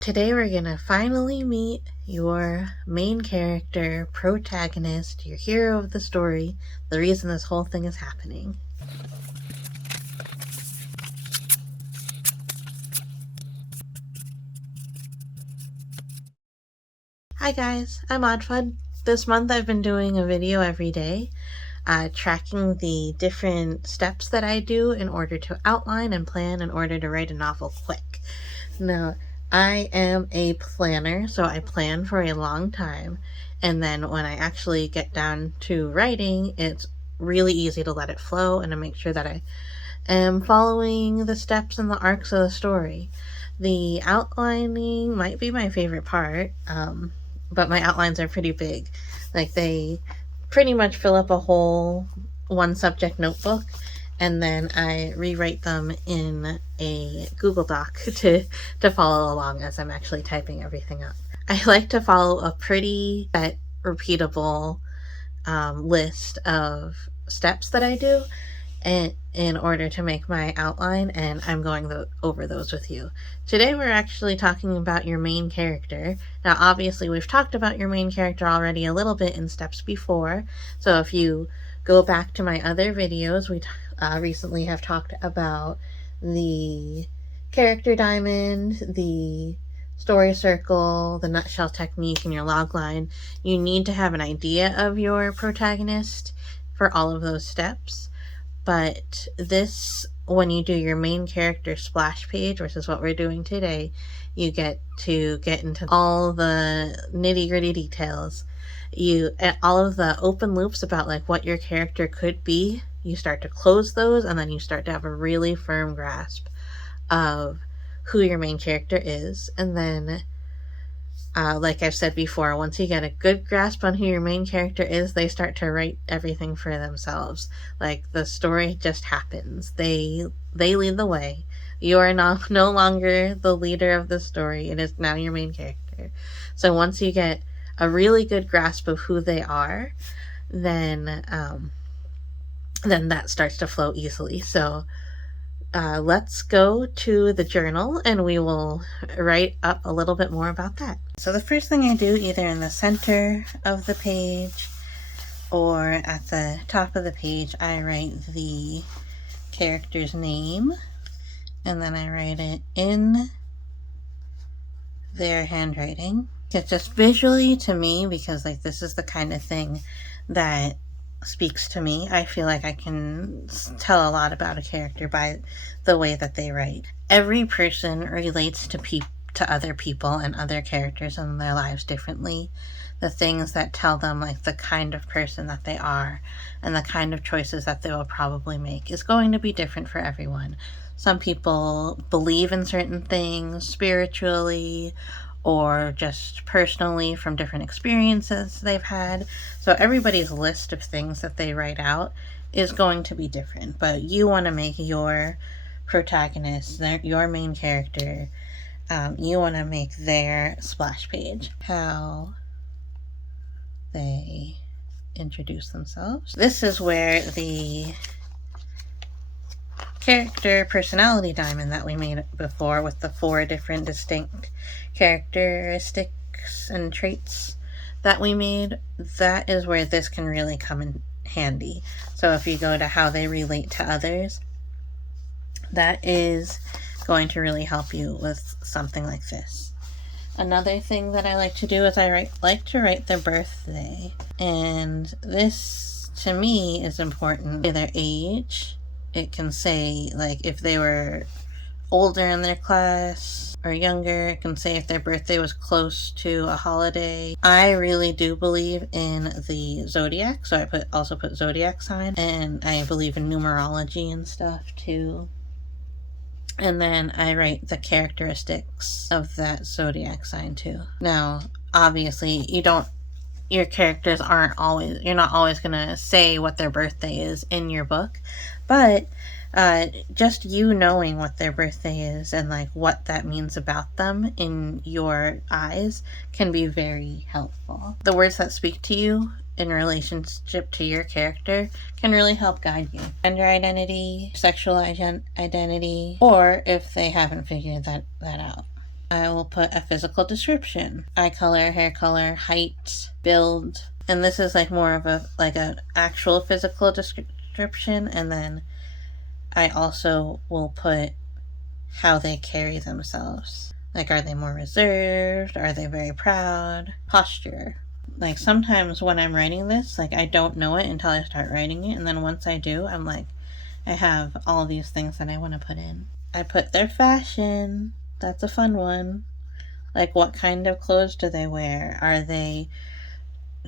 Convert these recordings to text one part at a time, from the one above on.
Today we're gonna finally meet your main character, protagonist, your hero of the story, the reason this whole thing is happening. Hi guys, I'm oddfud. This month I've been doing a video every day, tracking the different steps that I do in order to outline and plan in order to write a novel quick. Now, I am a planner, so I plan for a long time, and then when I actually get down to writing, it's really easy to let it flow and to make sure that I am following the steps and the arcs of the story. The outlining might be my favorite part, but my outlines are pretty big. Like, they pretty much fill up a whole one subject notebook, and then I rewrite them in a Google Doc to follow along as I'm actually typing everything up. I like to follow a pretty set, repeatable list of steps that I do in order to make my outline, and I'm going over those with you. Today we're actually talking about your main character. Now obviously we've talked about your main character already a little bit in steps before, so if you go back to my other videos, we recently have talked about the character diamond, the story circle, the nutshell technique, and your logline. You need to have an idea of your protagonist for all of those steps. But this, when you do your main character splash page, which is what we're doing today, you get to get into all the nitty-gritty details. All of the open loops about like what your character could be, you start to close those, and then you start to have a really firm grasp of who your main character is. And then like I've said before, once you get a good grasp on who your main character is, they start to write everything for themselves. Like, the story just happens. They lead the way. You are no longer the leader of the story. It is now your main character. So once you get a really good grasp of who they are, then that starts to flow easily. So let's go to the journal and we will write up a little bit more about that. So the first thing I do, either in the center of the page or at the top of the page, I write the character's name, and then I write it in their handwriting. It's just visually to me, because like this is the kind of thing that speaks to me. I feel like I can tell a lot about a character by the way that they write. Every person relates to other people and other characters in their lives differently. The things that tell them like the kind of person that they are and the kind of choices that they will probably make is going to be different for everyone. Some people believe in certain things spiritually or just personally from different experiences they've had. So everybody's list of things that they write out is going to be different, but you want to make your protagonist, your main character, you want to make their splash page, how they introduce themselves. This is where the character personality diamond that we made before, with the 4 different distinct characteristics and traits that we made, that is where this can really come in handy. So if you go to how they relate to others, that is going to really help you with something like this. Another thing that I like to do is I like to write their birthday, and this to me is important. Their age, it can say like if they were older in their class or younger. It can say if their birthday was close to a holiday. I really do believe in the zodiac, so I also put zodiac sign, and I believe in numerology and stuff too. And then I write the characteristics of that zodiac sign too. Now, obviously, your characters you're not always gonna say what their birthday is in your book, but just you knowing what their birthday is and like what that means about them in your eyes can be very helpful. The words that speak to you in relationship to your character can really help guide you. Gender identity, sexual identity, or if they haven't figured that out. I will put a physical description: eye color, hair color, height, build. And this is like more of a actual physical description. And then I also will put how they carry themselves. Like, are they more reserved? Are they very proud? Posture. Like, sometimes when I'm writing this, like, I don't know it until I start writing it. And then once I do, I'm like, I have all these things that I want to put in. I put their fashion. That's a fun one. Like, what kind of clothes do they wear? Are they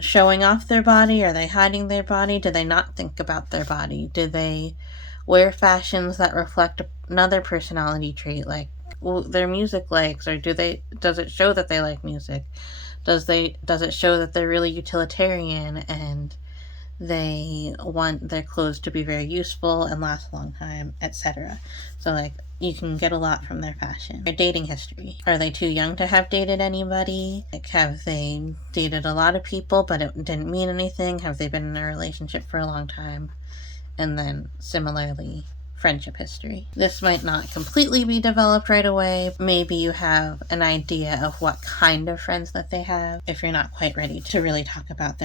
showing off their body? Are they hiding their body? Do they not think about their body? Do they wear fashions that reflect another personality trait, like their music likes, or does it show that they like music? Does it show that they're really utilitarian and they want their clothes to be very useful and last a long time, etc. So, like, you can get a lot from their fashion. Their dating history. Are they too young to have dated anybody? Like, have they dated a lot of people but it didn't mean anything? Have they been in a relationship for a long time? And then, similarly, friendship history. This might not completely be developed right away. Maybe you have an idea of what kind of friends that they have if you're not quite ready to really talk about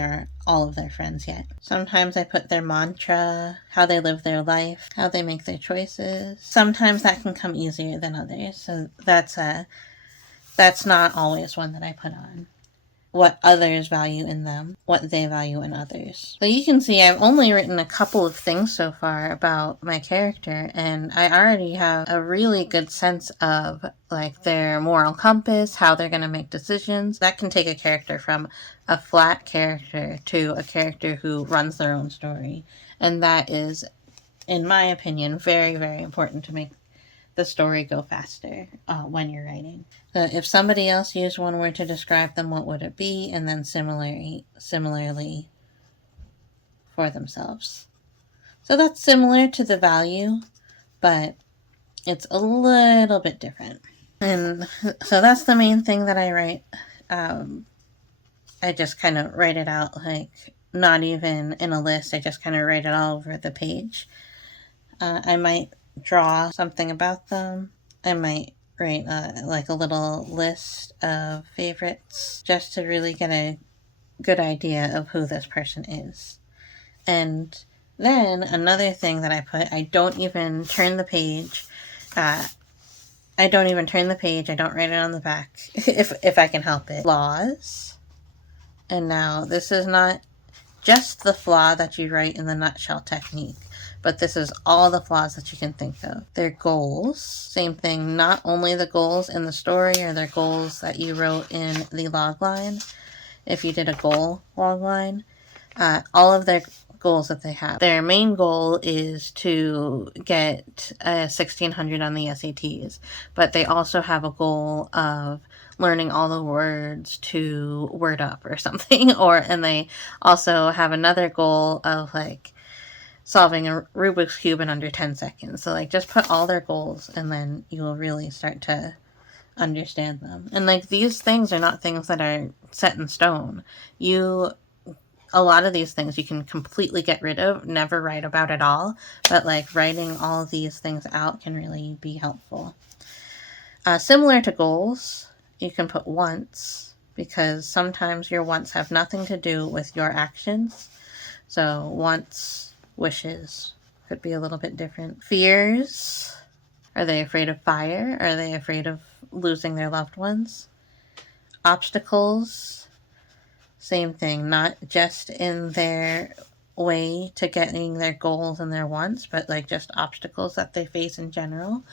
all of their friends yet. Sometimes I put their mantra, how they live their life, how they make their choices. Sometimes that can come easier than others, so that's not always one that I put on. What others value in them, what they value in others. So you can see I've only written a couple of things so far about my character, and I already have a really good sense of like their moral compass, how they're going to make decisions. That can take a character from a flat character to a character who runs their own story. And that is, in my opinion, very, very important to make the story go faster when you're writing. So if somebody else used one word to describe them, what would it be? And then similarly for themselves. So that's similar to the value, but it's a little bit different. And so that's the main thing that I write. I just kind of write it out, like not even in a list. I just kind of write it all over the page. I might draw something about them. I might write like a little list of favorites just to really get a good idea of who this person is. And then another thing that I put, I don't even turn the page. I don't write it on the back if I can help it. Flaws. And now this is not just the flaw that you write in the nutshell technique, but this is all the flaws that you can think of. Their goals, same thing, not only the goals in the story or their goals that you wrote in the log line. If you did a goal log line, all of their goals that they have. Their main goal is to get a 1600 on the SATs, but they also have a goal of learning all the words to Word Up or something, and they also have another goal of like solving a Rubik's Cube in under 10 seconds. So like just put all their goals and then you will really start to understand them. And like these things are not things that are set in stone. A lot of these things you can completely get rid of, never write about at all, but like writing all of these things out can really be helpful. Similar to goals, you can put wants, because sometimes your wants have nothing to do with your actions. So wants, wishes could be a little bit different. Fears, are they afraid of fire? Are they afraid of losing their loved ones? Obstacles, same thing, not just in their way to getting their goals and their wants, but like just obstacles that they face in general.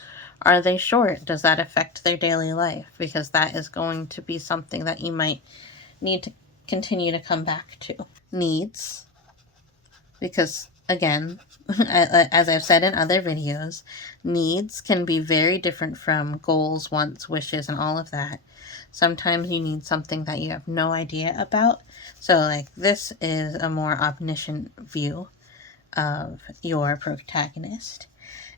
Are they short? Does that affect their daily life? Because that is going to be something that you might need to continue to come back to. Needs, because again, as I've said in other videos, needs can be very different from goals, wants, wishes, and all of that. Sometimes you need something that you have no idea about. So like this is a more omniscient view of your protagonist.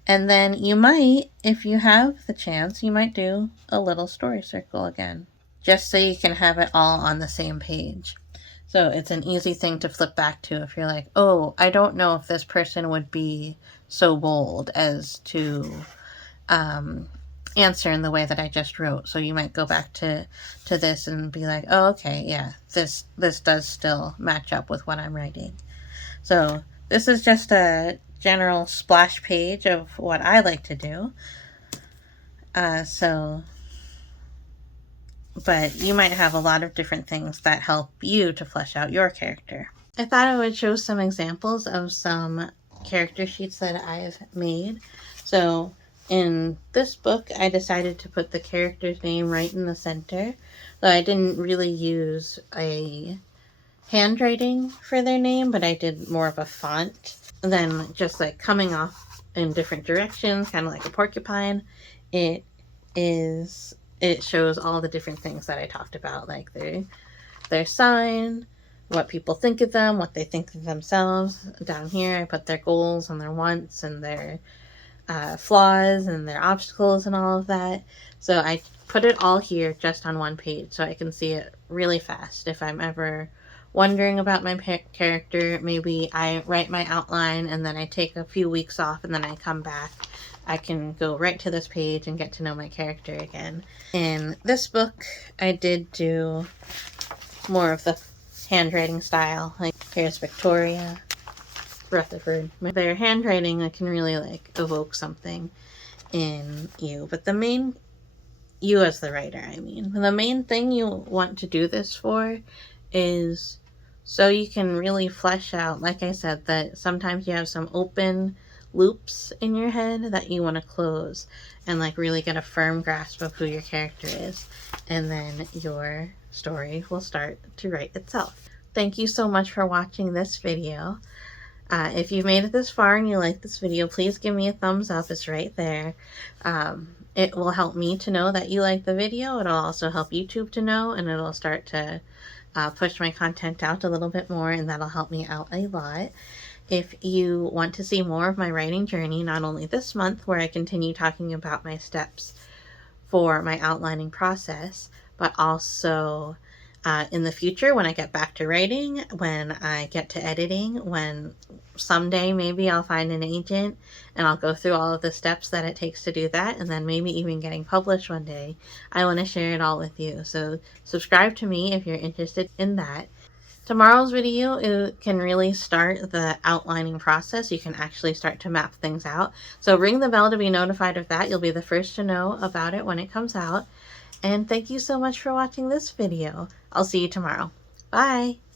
And then you might, if you have the chance, you might do a little story circle again, just so you can have it all on the same page. So it's an easy thing to flip back to if you're like, oh, I don't know if this person would be so bold as to answer in the way that I just wrote. So you might go back to this and be like, oh, okay, yeah, this does still match up with what I'm writing. So this is just a general splash page of what I like to do. But you might have a lot of different things that help you to flesh out your character. I thought I would show some examples of some character sheets that I've made. So in this book, I decided to put the character's name right in the center. So I didn't really use a handwriting for their name, but I did more of a font. And then just like coming off in different directions, kind of like a porcupine, it shows all the different things that I talked about, like their sign, what people think of them, what they think of themselves. Down here, I put their goals and their wants and their flaws and their obstacles and all of that. So I put it all here just on one page so I can see it really fast. If I'm ever wondering about my character, maybe I write my outline and then I take a few weeks off and then I come back, I can go right to this page and get to know my character again. In this book, I did do more of the handwriting style. Like here's Victoria, Rutherford. Their handwriting, I can really like evoke something in you. But the main, you as the writer, I mean, the main thing you want to do this for is so you can really flesh out, like I said, that sometimes you have some open loops in your head that you want to close and like really get a firm grasp of who your character is, and then your story will start to write itself. Thank you so much for watching this video. If you've made it this far and you like this video, please give me a thumbs up. It's right there. It will help me to know that you like the video. It'll also help YouTube to know, and it'll start to push my content out a little bit more, and that'll help me out a lot. If you want to see more of my writing journey, not only this month where I continue talking about my steps for my outlining process, but also in the future when I get back to writing, when I get to editing, when someday maybe I'll find an agent and I'll go through all of the steps that it takes to do that, and then maybe even getting published one day, I want to share it all with you. So subscribe to me if you're interested in that. Tomorrow's video can really start the outlining process. You can actually start to map things out. So ring the bell to be notified of that. You'll be the first to know about it when it comes out. And thank you so much for watching this video. I'll see you tomorrow. Bye!